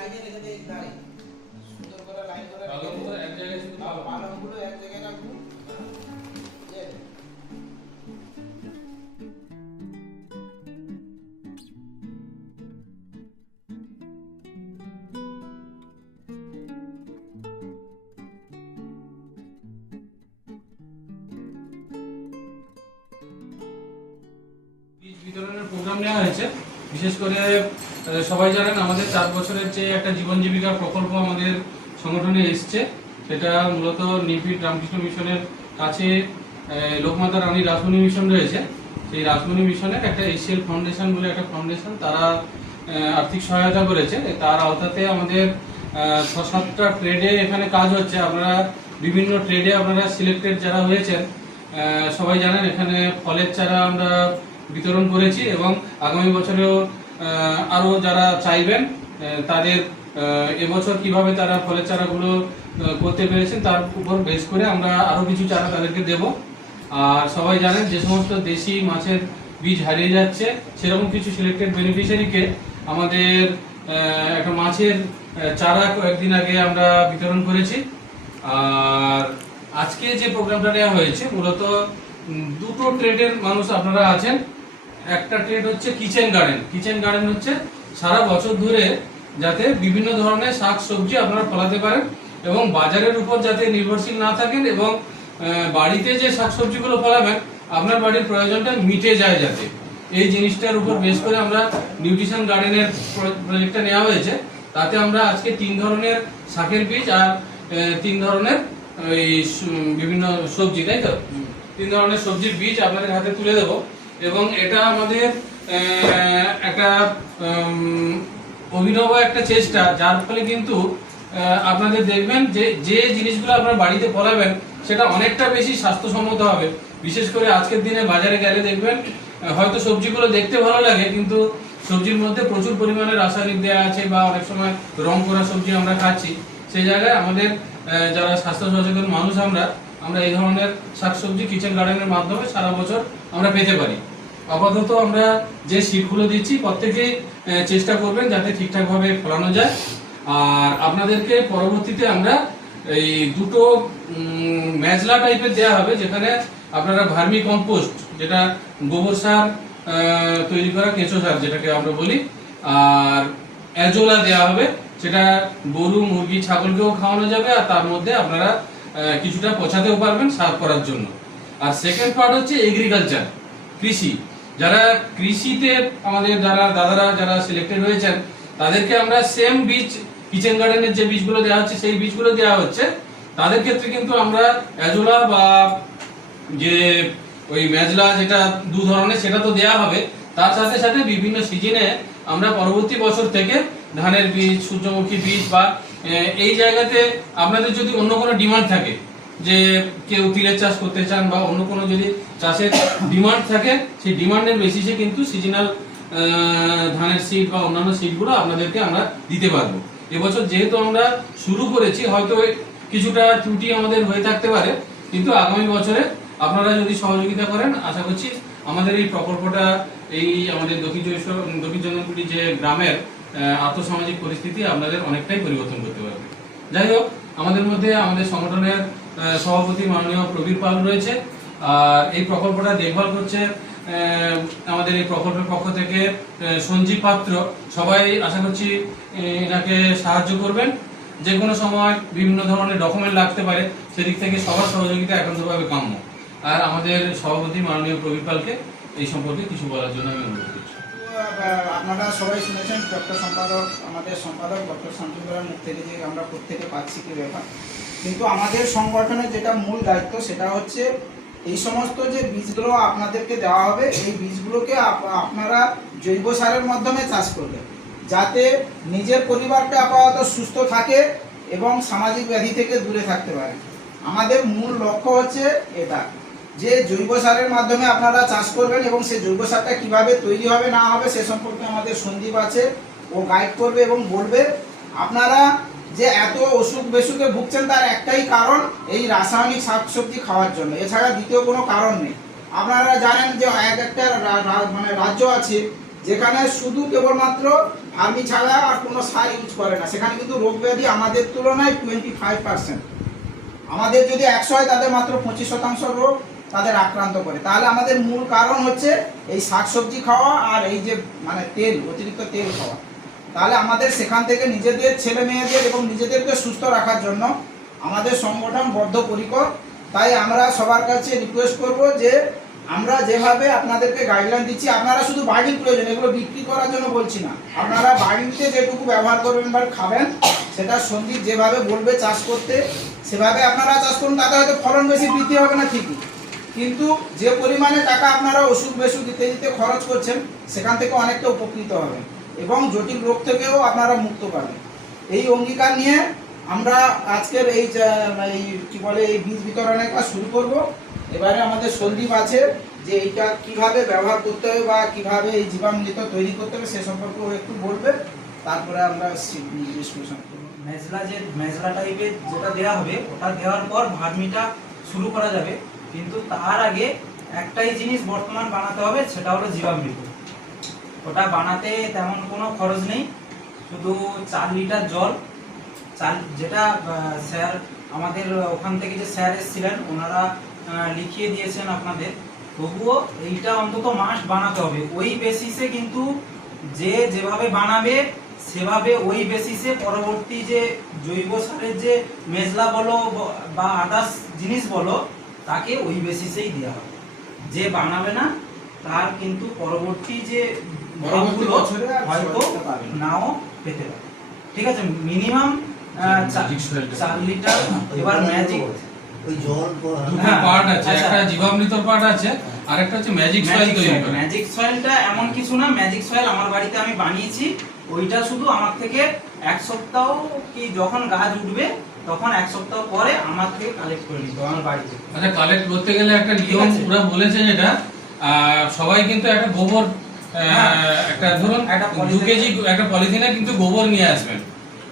সাইডে রেখে দেয় গাড়ি সুন্দর করে লাইন করে ভালো এক জায়গায় শুধু আর সবাই জানেন আমাদের চার বছরের যে একটা জীবন জীবিকা প্রকল্প আমাদের সংগঠনে এসছে, সেটা মূলত নিমপিট রামকৃষ্ণ মিশনের কাছে লোকমাতা রানী রাসমণি মিশন রয়েছে। সেই রাসমণি মিশনের একটা এশিয়াল ফাউন্ডেশন বলে একটা ফাউন্ডেশন তারা আর্থিক সহায়তা করেছে। তার আওতাতে আমাদের ছ সাতটা ট্রেডে এখানে কাজ হচ্ছে। আপনারা বিভিন্ন ট্রেডে আপনারা সিলেক্টেড যারা হয়েছেন সবাই জানেন এখানে ফলের চারা আমরা বিতরণ করেছি এবং আগামী বছরেও আহ, আরও যারা চাইবেন তাদের এবছর কীভাবে তারা ফলের চারাগুলো করতে পেরেছেন তার উপর বেস করে আমরা আরও কিছু চারা তাদেরকে দেব। আর সবাই জানেন যে সমস্ত দেশি মাছের বীজ হারিয়ে যাচ্ছে সেরকম কিছু সিলেক্টেড বেনিফিশিয়ারিকে আমাদের একটা মাছের চারা কয়েকদিন আগে আমরা বিতরণ করেছি। আর আজকে যে প্রোগ্রামটা নেওয়া হয়েছে মূলত দুটো ট্রেডের মানুষ আপনারা আছেন। একটা ট্রেড হচ্ছে কিচেন গার্ডেন কিচেন গার্ডেন হচ্ছে সারা বছর ধরে যাতে বিভিন্ন ধরনের শাক সবজি আপনারা ফলাতে পারেন এবং বাজারের উপর যাতে নির্ভরশীল না থাকেন এবং বাড়িতে যে শাক সবজিগুলো ফলাবেন আপনার বাড়ির প্রয়োজনটা মিটে যায় যাতে। এই জিনিসটার উপর বেশ করে আমরা নিউট্রিশন গার্ডেনের প্রজেক্টটা নেওয়া হয়েছে। তাতে আমরা আজকে তিন ধরনের শাকের বীজ আর তিন ধরনের এই বিভিন্ন সবজি তাই তো? তিন ধরনের সবজির বীজ আপনাদের হাতে তুলে দেব। এবং এটা আমাদের একটা অভিনব একটা চেষ্টা, যার ফলে কিন্তু আপনাদের দেখবেন যে যে জিনিসগুলো আপনার বাড়িতে ফলাবেন সেটা অনেকটা বেশি স্বাস্থ্যসম্মত হবে। বিশেষ করে আজকের দিনে বাজারে গেলে দেখবেন হয়তো সবজিগুলো দেখতে ভালো লাগে, কিন্তু সবজির মধ্যে প্রচুর পরিমাণে রাসায়নিক দেওয়া আছে বা অনেক সময় রং করা সবজি আমরা খাচ্ছি। সেই জায়গায় আমাদের যারা স্বাস্থ্য সচেতন মানুষ আমরা আমরা এই ধরনের শাকসবজি কিচেন গার্ডেনের মাধ্যমে সারা বছর আমরা পেতে পারি। আপাতত আমরা যে সিটগুলো দিচ্ছি, প্রত্যেকেই চেষ্টা করবেন যাতে ঠিকঠাকভাবে ফলানো যায়। আর আপনাদেরকে পরবর্তীতে আমরা এই দুটো ম্যাজলা টাইপের দেওয়া হবে, যেখানে আপনারা ভার্মি কম্পোস্ট যেটা গোবর সার তৈরি করা কেঁচো সার যেটাকে আমরা বলি, আর অ্যাজোলা দেওয়া হবে, সেটা গরু, মুরগি, ছাগলকেও খাওয়ানো যাবে, আর তার মধ্যে আপনারা কিছুটা পচাতেও পারবেন সার করার জন্য। আর সেকেন্ড পার্ট হচ্ছে এগ্রিকালচার কৃষি। যারা কৃষিতে আমাদের যারা দাদারা, যারা সিলেক্টেড হয়েছেন তাদেরকে আমরা সেম বীজ কিচেন গার্ডেনের যে বীজগুলো দেওয়া হচ্ছে, সেই বীজগুলো দেওয়া হচ্ছে। তাদের ক্ষেত্রে কিন্তু আমরা অ্যাজোলা বা যে ওই ম্যাজলা যেটা দু ধরনের, সেটা তো দেয়া হবে। তার সাথে সাথে বিভিন্ন সিজনে আমরা পরবর্তী বছর থেকে ধানের বীজ, সূর্যমুখী বীজ বা এই জায়গাতে আপনাদের যদি অন্য কোনো ডিমান্ড থাকে যে কেউ তিলের চাষ করতে চান বা অন্য কোনো যদি চাষের ডিমান্ড থাকে, সেই ডিমান্ডের বেসিসে কিন্তু সিজনাল ধানের সিড বা অন্যান্য সিডগুলো আপনাদেরকে আমরা দিতে পারব। এবছর যেহেতু আমরা শুরু করেছি, হয়তো কিছুটা ত্রুটি আমাদের হয়ে থাকতে পারে, কিন্তু আগামী বছরে আপনারা যদি সহযোগিতা করেন, আশা করছি আমাদের এই প্রকল্পটা, এই আমাদের দক্ষিণ চব্বিশ দক্ষিণ চন্দ্রপুরি যে গ্রামের আর্থসামাজিক পরিস্থিতি আপনাদের অনেকটাই পরিবর্তন করতে পারবে। যাই হোক, আমাদের মধ্যে আমাদের সংগঠনের সভাপতি মাননীয় প্রবীর পাল রয়েছে। আর এই প্রকল্পটা দেখভাল করছে আমাদের এই প্রকল্পের পক্ষ থেকে সঞ্জীব পাত্র। সবাই আশা করছি এনাকে সাহায্য করবেন। যে কোনো সময় বিভিন্ন ধরনের ডকুমেন্ট লাগতে পারে, সেদিক থেকে সবার সহযোগিতা একান্তভাবে কাম্য। আর আমাদের সভাপতি মাননীয় প্রবীর পালকে এই সম্পর্কে কিছু বলার জন্য আমি অনুরোধ করছি। আপনারা সবাই শুনেছেন, ডক্টর সম্পাদক, আমাদের সম্পাদক ডক্টর শান্তিপুরের মুখ থেকে যে আমরা প্রত্যেকে পাচ্ছি কি ব্যাপার। কিন্তু আমাদের সংগঠনের যেটা মূল দায়িত্ব সেটা হচ্ছে এই সমস্ত যে বীজগুলো আপনাদেরকে দেওয়া হবে, এই বীজগুলোকে আপ- আপনারা জৈব সারের মাধ্যমে চাষ করবেন। যাতে নিজের পরিবারটা আপাতত সুস্থ থাকে এবং সামাজিক ব্যাধি থেকে দূরে থাকতে পারে। আমাদের মূল লক্ষ্য হচ্ছে এটা, যে জৈব সারের মাধ্যমে আপনারা চাষ করবেন এবং সেই জৈব সারটা কীভাবে তৈরি হবে, না হবে, সে সম্পর্কে আমাদের সন্দীপ আছে, ও গাইড করবে এবং বলবে। আপনারা যে এত অসুখ বেসুখে ভুগছেন তার একটাই কারণ এই রাসায়নিক শাকসবজি খাওয়ার জন্য। এছাড়া দ্বিতীয় কোনো কারণ নেই। আপনারা জানেন যে এক একটা মানে রাজ্য আছে যেখানে শুধু কেবলমাত্র ফার্মি ছাড়া আর কোনো সার ইউজ করে না। সেখানে কিন্তু রোগ ব্যাধি আমাদের তুলনায় টোয়েন্টি ফাইভ পার্সেন্ট আমাদের যদি একশো হয়, তাদের মাত্র পঁচিশ শতাংশ রোগ তাদের আক্রান্ত করে। তাহলে আমাদের মূল কারণ হচ্ছে এই শাকসবজি খাওয়া আর এই যে মানে তেল, অতিরিক্ত তেল খাওয়া। তাহলে আমাদের সেখান থেকে নিজেদের ছেলে মেয়েদের এবং নিজেদেরকে সুস্থ রাখার জন্য আমাদের সংগঠন বদ্ধপরিকর। তাই আমরা সবার কাছে রিকোয়েস্ট করব যে আমরা যেভাবে আপনাদেরকে গাইডলাইন দিচ্ছি, আপনারা শুধু বাড়ির প্রয়োজন, এগুলো বিক্রি করার জন্য বলছি না। আপনারা বাড়িতে যেটুকু ব্যবহার করবেন বা খাবেন, সেটা সন্দীপ যেভাবে বলবে চাষ করতে, সেভাবে আপনারা চাষ করুন, তাতে হয়তো ফলন বেশি বৃদ্ধি হবে না ঠিকই। কিন্তু যে পরিমাণে টাকা আপনারা ওষুধ বেসুধ দিতে দিতে খরচ করছেন, সেখান থেকে অনেকটা উপকৃত হবেন। এবং জটিল রোগ থেকেও আপনারা মুক্ত পাবেন। এই অঙ্গীকার নিয়ে আমরা আজকের এই কি বলে, এই বীজ বিতরণের কাজ শুরু করব। এবারে আমাদের সন্দীপ আছে যে এইটা কীভাবে ব্যবহার করতে হবে বা কীভাবে এই জীবামৃত তৈরি করতে হবে সে সম্পর্কে একটু বলবে। তারপরে আমরা ডিসকাশন করব। মেজলা যে, মেজলা টাইপের যেটা দেওয়া হবে, ওটা দেওয়ার পর ভার্মিটা শুরু করা যাবে। কিন্তু তার আগে একটাই জিনিস বর্তমান বানাতে হবে, সেটা হলো জীবামৃত ওটা বানাতে তেমন কোনো খরচ নেই। শুধু চার লিটার জল। চার যেটা স্যার, আমাদের ওখান থেকে যে স্যার এসেছিলেন, ওনারা লিখিয়ে দিয়েছেন আপনাদের। তবুও এইটা অন্তত মাস বানাতে হবে। ওই বেসিসে কিন্তু যে যেভাবে বানাবে, সেভাবে ওই বেসিসে পরবর্তী যে জৈব সারের যে মেজলা বলো বা আদার্স জিনিস বলো, তাকে ওই বেসিসেই দেওয়া হবে। যে বানাবে না, তার কিন্তু পরবর্তী যে পরবর্তী ফলগুলো বছরে আর হয়তো সহযোগিতা পাবে না। নাও পেতে পারে ঠিক আছে মিনিমাম Magic soil টা। চার লিটার এবার ম্যাজিক ওই জল দুটো পার্ট আছে। একটা জীবামৃতর পার্ট আছে আর হচ্ছে ম্যাজিক সয়েল তৈরি করে ম্যাজিক সয়েলটা এমন কিছু না ম্যাজিক সয়েল আমার বাড়িতে আমি বানিয়েছি ওইটা শুধু আমার থেকে এক সপ্তাহ কি যখন গাছ উঠবে তখন এক সপ্তাহ পরে আমার থেকে কালেক্ট করে নিতে হবে আমার বাড়িতে আচ্ছা কালেক্ট করতে গেলে একটা নিয়ম আছে। পুরো বলেছে যেটা আহ, সবাই কিন্তু একটা গোবর। একটা ধরুন একটা দু কেজি একটা পলিথিনে কিন্তু গোবর নিয়ে আসবেন।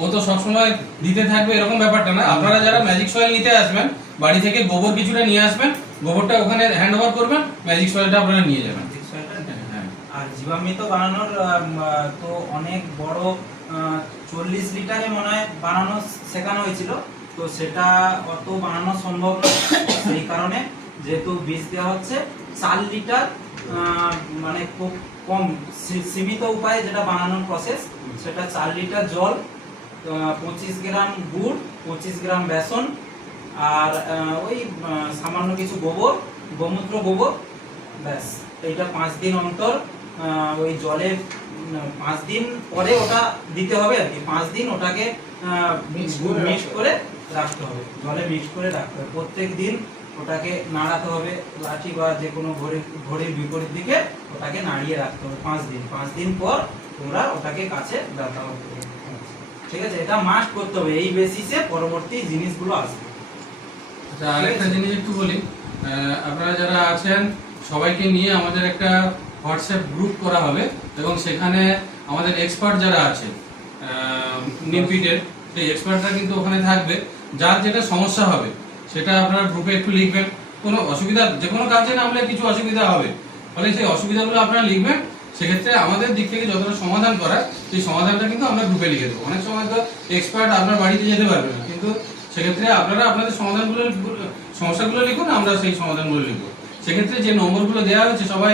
ও তো সবসময় দিতে থাকবে এরকম ব্যাপারটা না। আপনারা যারা ম্যাজিক সয়েল নিতে আসবেন বাড়ি থেকে গোবর কিছুটা নিয়ে আসবেন গোবরটা ওখানে হ্যান্ড ওভার করবেন ম্যাজিক সয়েলটা আপনারা নিয়ে যাবেন। হ্যাঁ। আর জীবামৃত বানানোর তো অনেক বড় চল্লিশ লিটারে মনে হয় বানানো শেখানো হয়েছিল। তো সেটা অত বানানো সম্ভব নয় সেই কারণে যেহেতু বীজ দেওয়া হচ্ছে চার লিটার মানে খুব কম সীমিত উপায়ে যেটা বানানোর প্রসেস সেটা চার লিটার জল পঁচিশ গ্রাম গুড় পঁচিশ গ্রাম বেসন আর ওই সামান্য কিছু গোবর গোমূত্র গোবর ব্যাস। এইটা পাঁচ দিন অন্তর ওই জলে পাঁচ দিন পরে ওটা দিতে হবে আর কি। পাঁচ দিন ওটাকে মিক্স করে রাখতে হবে। জলে মিক্স করে রাখতে হবে। প্রত্যেক দিন ওটাকে নাড়াতে হবে, লাঠি বা যে কোনো ঘড়ি, ঘড়ির বিপরীত দিকে ওটাকে নাড়িয়ে রাখতে হবে পাঁচ দিন। পাঁচ দিন পর তোমরা ওটাকে কাছে ব্যবহার করবে ঠিক আছে? এটা মাস্ট করতে হবে। এই বেসিসে পরবর্তী জিনিসগুলো আসবে। আচ্ছা আর একটা জিনিস একটু বলি। আপনারা যারা আছেন, সবাইকে নিয়ে আমাদের একটা হোয়াটসঅ্যাপ গ্রুপ করা হবে এবং সেখানে আমাদের এক্সপার্ট যারা আছে নিমপিটের সেই এক্সপার্টরা কিন্তু ওখানে থাকবে। যার যেটা সমস্যা হবে সেটা আপনার গ্রুপে একটু লিখবেন। কোনো অসুবিধা যে কোনো কাজে নামলে কিছু অসুবিধা হবে। ফলে সেই অসুবিধাগুলো আপনারা লিখবেন। সেক্ষেত্রে আমাদের দিক থেকে যতটা সমাধান করার, সেই সমাধানটা কিন্তু আমরা গ্রুপে লিখে দেবো। অনেক সময় তো এক্সপার্ট আপনার বাড়িতে যেতে পারবে না। কিন্তু সেক্ষেত্রে আপনারা আপনাদের সমাধানগুলো, সমস্যাগুলো লিখুন, আমরা সেই সমাধানগুলো লিখব। সেক্ষেত্রে যে নম্বরগুলো দেওয়া হয়েছে, সবাই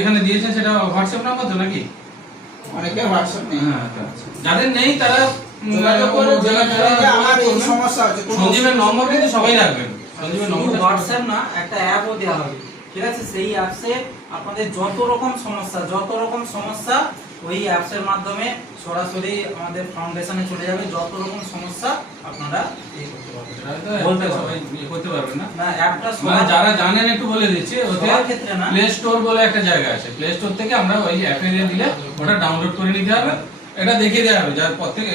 এখানে দিয়েছেন, সেটা হোয়াটসঅ্যাপ নাম্বার তো নাকি? অনেকে হোয়াটসঅ্যাপ নেই। হ্যাঁ, আচ্ছা। যাদের নেই তারা যোগাযোগ করে জেলা জেলা যে আমার এই সমস্যা হচ্ছে সঞ্জীবের নম্বর কিন্তু সবাই রাখবেন। সঞ্জীবের নম্বর হোয়াটসঅ্যাপ না একটা অ্যাপও দেওয়া হবে। ঠিক আছে? সেই অ্যাপসে আপনাদের যত রকম সমস্যা যত রকম সমস্যা ওই অ্যাপসের মাধ্যমে সরাসরি আমাদের ফাউন্ডেশনে চলে যাবে যত রকম সমস্যা আপনারা এই করতে পারবেন। বলতে পারবেন। সবাই ইয়ে করতে পারবে না? না অ্যাপটা মানে যারা জানেন একটু বলে দিচ্ছি ওতে ক্ষেত্রে না। প্লে স্টোর বলে একটা জায়গা আছে। প্লে স্টোর থেকে আমরা ওই অ্যাপে দিয়ে দিলে ওটা ডাউনলোড করে নিতে হবে। এটা দেখিয়ে দেওয়া হবে যার পর থেকে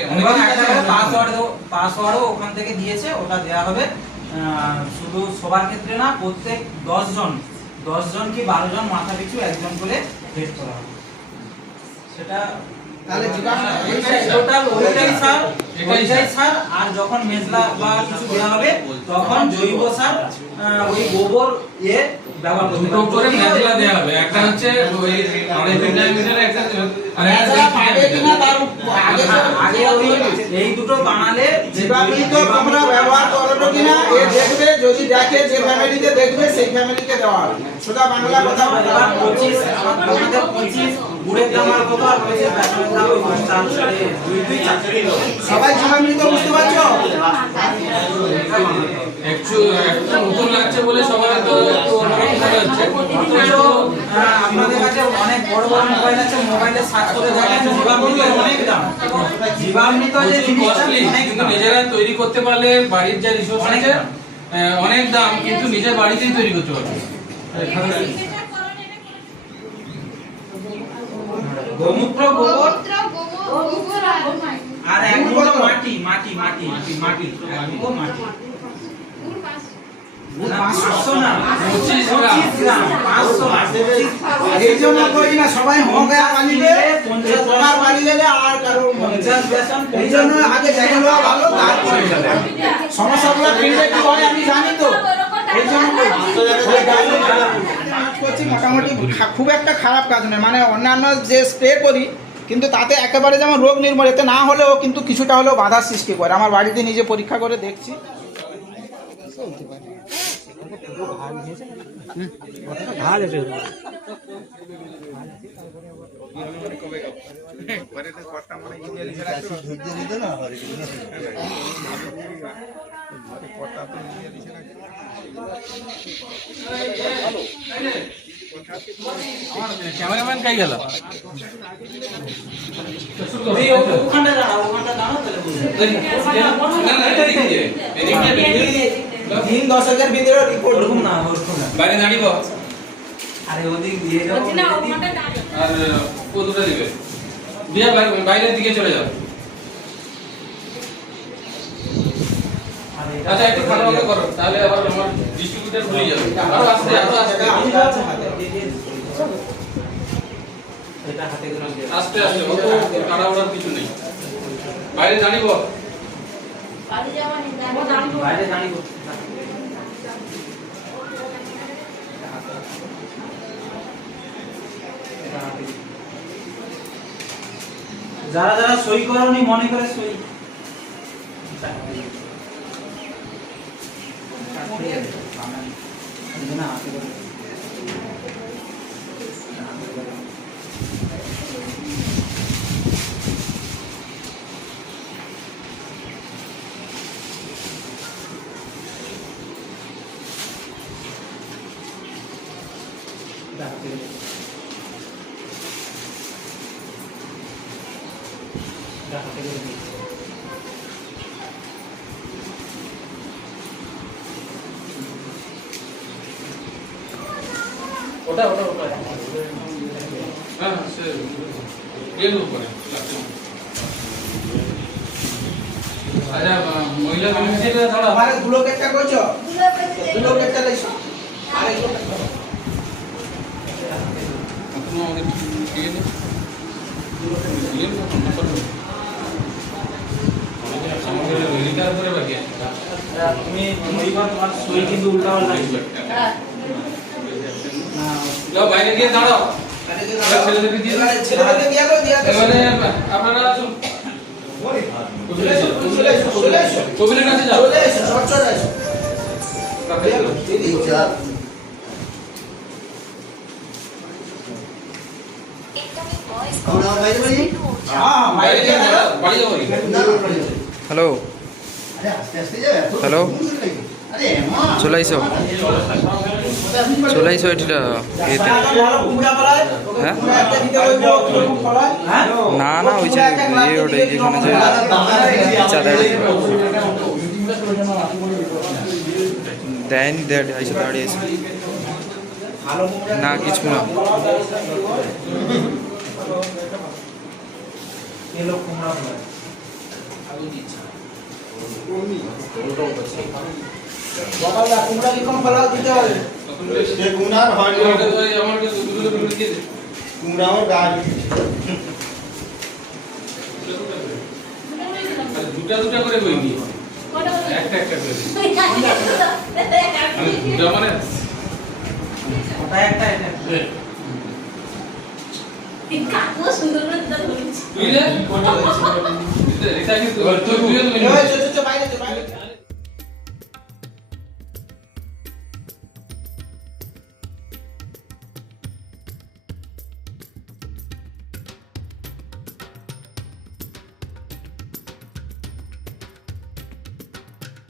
পাসওয়ার্ড পাসওয়ার্ডও ওখান থেকে দিয়েছে ওটা দেওয়া হবে। শুধু সবার ক্ষেত্রে না প্রত্যেক দশ জন দশ জন কি বারো জন মাথা পিছু একজন করে হেড করা হবে। সেটা তাহলে টোটাল ওইটাই স্যার। ওইটাই স্যার। স্যার। আর যখন মেজলা বা কিছু দেওয়া হবে তখন জৈব সার ওই গোবর এ ব্যবহার করতে দুটো করে মেজলা দেওয়া হবে। একটা হচ্ছে ওই আড়াই তিন ডায়ামিটার একটা আর একটা পাবে কিনা তার আগে আগে আগে ওই এই দুটো বানালে তোমরা ব্যবহার করো কিনা এ দেখবে যদি দেখে যে ফ্যামিলিতে দেখবে সেই ফ্যামিলিকে দেওয়া হবে। সোজা বাংলা কথা আমাদের পঁচিশ গুড়ের দাম আর কত আর বেসনের দাম ওই সাড়ে দুই দুই চার সবাই জীবামৃত বুঝতে পারছ? একটু একটু নতুন লাগছে বলে সবার তো একটু অন্যরকম মনে হচ্ছে। আপনাদের কাছে অনেক বড় বড় মোবাইল আছে মোবাইলে সার্চ করে দেখেন জীবামৃতের অনেক দাম। জীবামৃত যে প্রচুর জিনিসটা কিন্তু নিজেরা তৈরি করতে পারলে বাড়ির যা রিসোর্স অনেক আছে অনেক দাম কিন্তু নিজের বাড়িতেই তৈরি করতে পারবে। গোমূত্র গোবর? আর এক মুঠো মাটি মাটি মাটি মাটি মাটি এক মুঠো মাটি। সবাই হোক আর কারও পঞ্চাশ বেসন এই জন্য আগে নেওয়া ভালো তারপরে সমস্যাগুলো কি হয় আমি জানি তো। এই জন্য কাজ করছি মোটামুটি খুব একটা খারাপ কাজ নয়। মানে অন্যান্য যে স্প্রে করি, কিন্তু তাতে একেবারে যেমন রোগ নির্মূল, এতে না হলেও কিন্তু কিছুটা হলেও বাধার সৃষ্টি করে। আমার বাড়িতে নিজে পরীক্ষা করে দেখছি। ক্যামেরাম্যান কাই গেল। দিন দশকের ভিতরে রিপোর্ট ওরকম না ওরকম না। বাইরে দাঁড়িয়ে আরে ওদিক দিয়ে যাও আর ও দুটো দিবে? দিয়ে বাইরের দিকে চলে যাও আর এটা- আচ্ছা একটু ভালোভাবে করো তাহলে আবার আমার ডিস্ট্রিবিউটার ভুলে যাবে। আরও আস্তে আরও আস্তে। এই যে আছে হাতে, আস্তে আস্তে অত তাড়াহুড়ার কিছু নেই। বাইরে দাঁড়িয়ে বাইরে দিয়ে। যারা যারা সই করনি মনে করে সই। এটা হাতে দিয়ে। এই যে না, হাতে করে। এটা হাতে করে। এটা হাতে করে। এটা হাতে করে দিই। ওটা ওটা ওটা। হ্যাঁ সে এর উপরে আচ্ছা মহিলা বেনিফিশিয়ারিরা ধরো। আমার দুলো কেকটা করছ? দুলো কেকটা লাইছো আরে তুমি দিয়ে তোমার সই কিন্তু উল্টা পাল্টা। হয়েছে। না যাও বাইরে গিয়ে দাঁড়াও। ছেলেদেরকে দিয়ে ছেলেদেরকে দিয়ে দাও দিয়ে আপনারা আসুন। কবিরের কাছে যাও। চলে এসো, সব চলে এসো। হ্যাঁ, হ্যাঁ, হ্যালো। হ্যালো। চলে আইসো এটা হ্যাঁ? না না, ওই যে ইয়ে ওটা যেখানে যে চাঁদা দেয়নি দেয় আইসো না, কিছু না। কুমড়া ফলায় কুমড়া কীরকম ফলাও দিতে হবে? সে কুমড়ার হয়নি আমার দুটো দুটো। কুমড়া আমার গাছ। দুটা দুটা করে বই একটা একটা করে দুটা মানে ওটা একটা এটা কাকু সুন্দর করে দাদা বলেছি তুই রে এটা কিন্তু তুই তুই